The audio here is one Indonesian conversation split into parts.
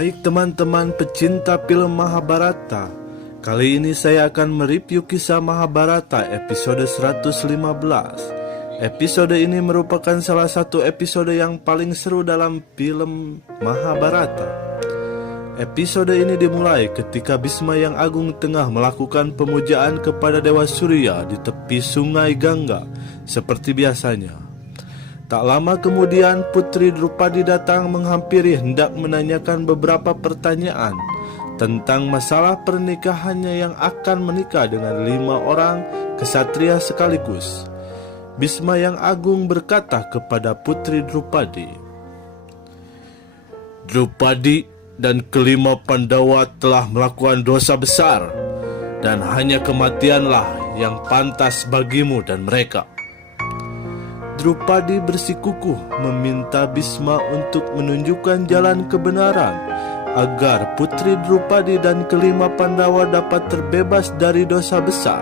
Baik teman-teman pecinta film Mahabharata, kali ini saya akan mereview kisah Mahabharata episode 115. Episode ini merupakan salah satu episode yang paling seru dalam film Mahabharata. Episode ini dimulai ketika Bhisma yang agung tengah melakukan pemujaan kepada Dewa Surya di tepi sungai Gangga seperti biasanya. Tak lama kemudian Putri Drupadi datang menghampiri hendak menanyakan beberapa pertanyaan tentang masalah pernikahannya yang akan menikah dengan 5 orang kesatria sekaligus. Bhisma yang agung berkata kepada Putri Drupadi, "Drupadi dan kelima Pandawa telah melakukan dosa besar, dan hanya kematianlah yang pantas bagimu dan mereka." Drupadi bersikukuh meminta Bhisma untuk menunjukkan jalan kebenaran agar Putri Drupadi dan kelima Pandawa dapat terbebas dari dosa besar,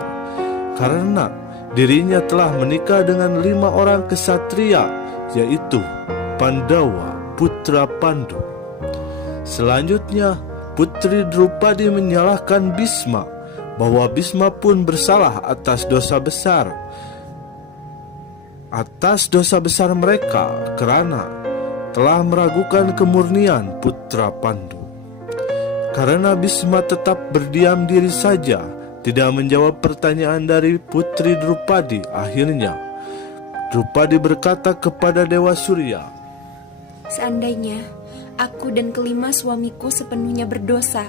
karena dirinya telah menikah dengan 5 orang kesatria, yaitu Pandawa putra Pandu. Selanjutnya Putri Drupadi menyalahkan Bhisma bahwa Bhisma pun bersalah atas dosa besar mereka karena telah meragukan kemurnian putra Pandu. Karena Bhisma tetap berdiam diri saja, tidak menjawab pertanyaan dari Putri Drupadi, akhirnya Drupadi berkata kepada Dewa Surya, "Seandainya aku dan kelima suamiku sepenuhnya berdosa,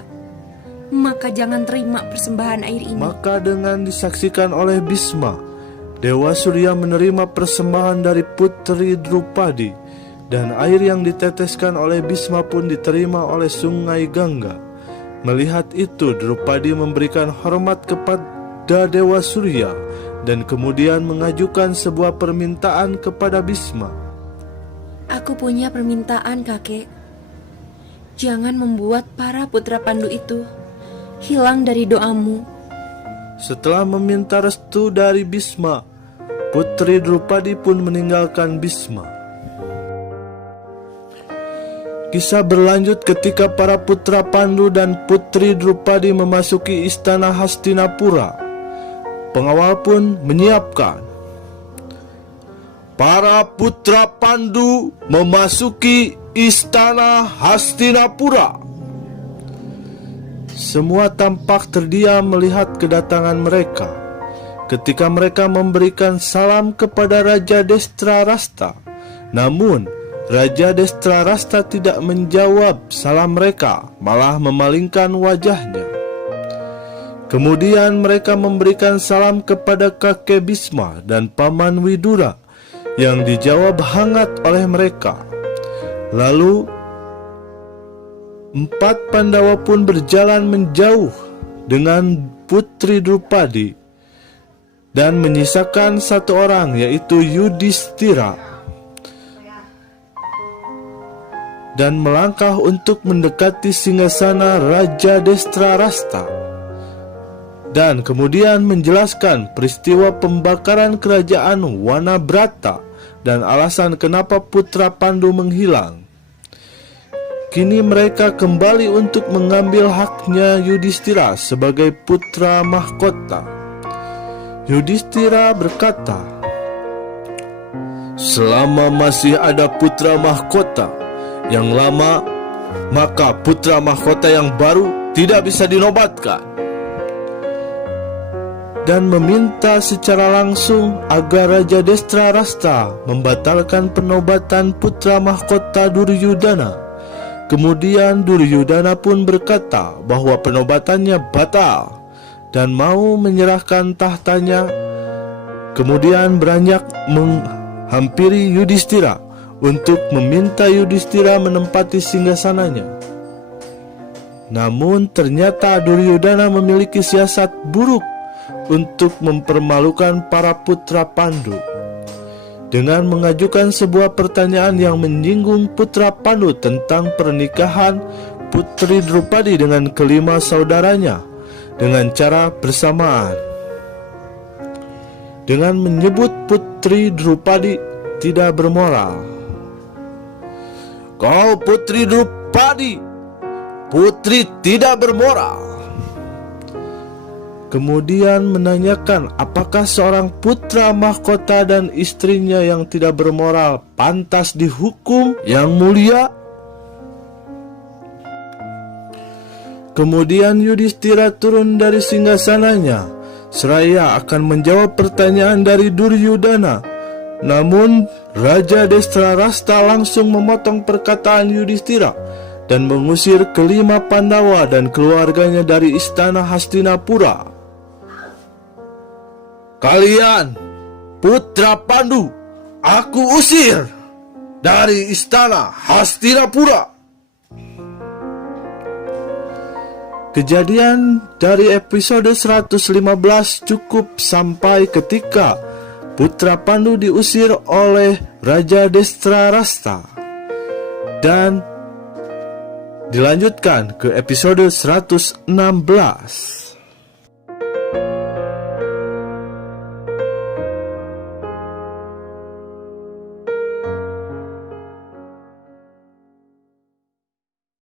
maka jangan terima persembahan air ini." Maka dengan disaksikan oleh Bhisma, Dewa Surya menerima persembahan dari Putri Drupadi, dan air yang diteteskan oleh Bhisma pun diterima oleh sungai Gangga. Melihat itu, Drupadi memberikan hormat kepada Dewa Surya dan kemudian mengajukan sebuah permintaan kepada Bhisma. "Aku punya permintaan, kakek. Jangan membuat para putra Pandu itu hilang dari doamu." Setelah meminta restu dari Bhisma, Putri Drupadi pun meninggalkan Bhisma. Kisah berlanjut ketika para putra Pandu dan Putri Drupadi memasuki istana Hastinapura. Pengawal pun menyiapkan. Para putra Pandu memasuki istana Hastinapura. Semua tampak terdiam melihat kedatangan mereka. Ketika mereka memberikan salam kepada Raja Destrarasta, namun Raja Destrarasta tidak menjawab salam mereka, malah memalingkan wajahnya. Kemudian mereka memberikan salam kepada kakek Bhisma dan paman Widura, yang dijawab hangat oleh mereka. Lalu 4 Pandawa pun berjalan menjauh dengan Putri Drupadi dan menyisakan 1 orang, yaitu Yudhishthira, dan melangkah untuk mendekati singgasana Raja Destrarasta, dan kemudian menjelaskan peristiwa pembakaran kerajaan Wanabrata dan alasan kenapa putra Pandu menghilang. Kini mereka kembali untuk mengambil haknya Yudhishthira sebagai putra mahkota. Yudhishthira berkata, "Selama masih ada putra mahkota yang lama, maka putra mahkota yang baru tidak bisa dinobatkan." Dan meminta secara langsung agar Raja Destrarasta membatalkan penobatan putra mahkota Duryudana. Kemudian Duryudana pun berkata bahwa penobatannya batal dan mau menyerahkan tahtanya. Kemudian beranjak menghampiri Yudhishthira untuk meminta Yudhishthira menempati singgasananya. Namun ternyata Duryudana memiliki siasat buruk untuk mempermalukan para putra Pandu dengan mengajukan sebuah pertanyaan yang menyinggung putra Pandu tentang pernikahan Putri Drupadi dengan kelima saudaranya dengan cara bersamaan, dengan menyebut Putri Drupadi tidak bermoral. "Kau Putri Drupadi, putri tidak bermoral. Kemudian menanyakan apakah seorang putra mahkota dan istrinya yang tidak bermoral pantas dihukum yang mulia? Kemudian Yudhistira turun dari singgasananya seraya akan menjawab pertanyaan dari Duryudana. Namun Raja Destrarasta langsung memotong perkataan Yudhistira dan mengusir kelima Pandawa dan keluarganya dari istana Hastinapura. Kalian, putra Pandu, aku usir dari istana Hastinapura. Kejadian dari episode 115 cukup sampai ketika putra Pandu diusir oleh Raja Destrarasta. Dan dilanjutkan ke episode 116.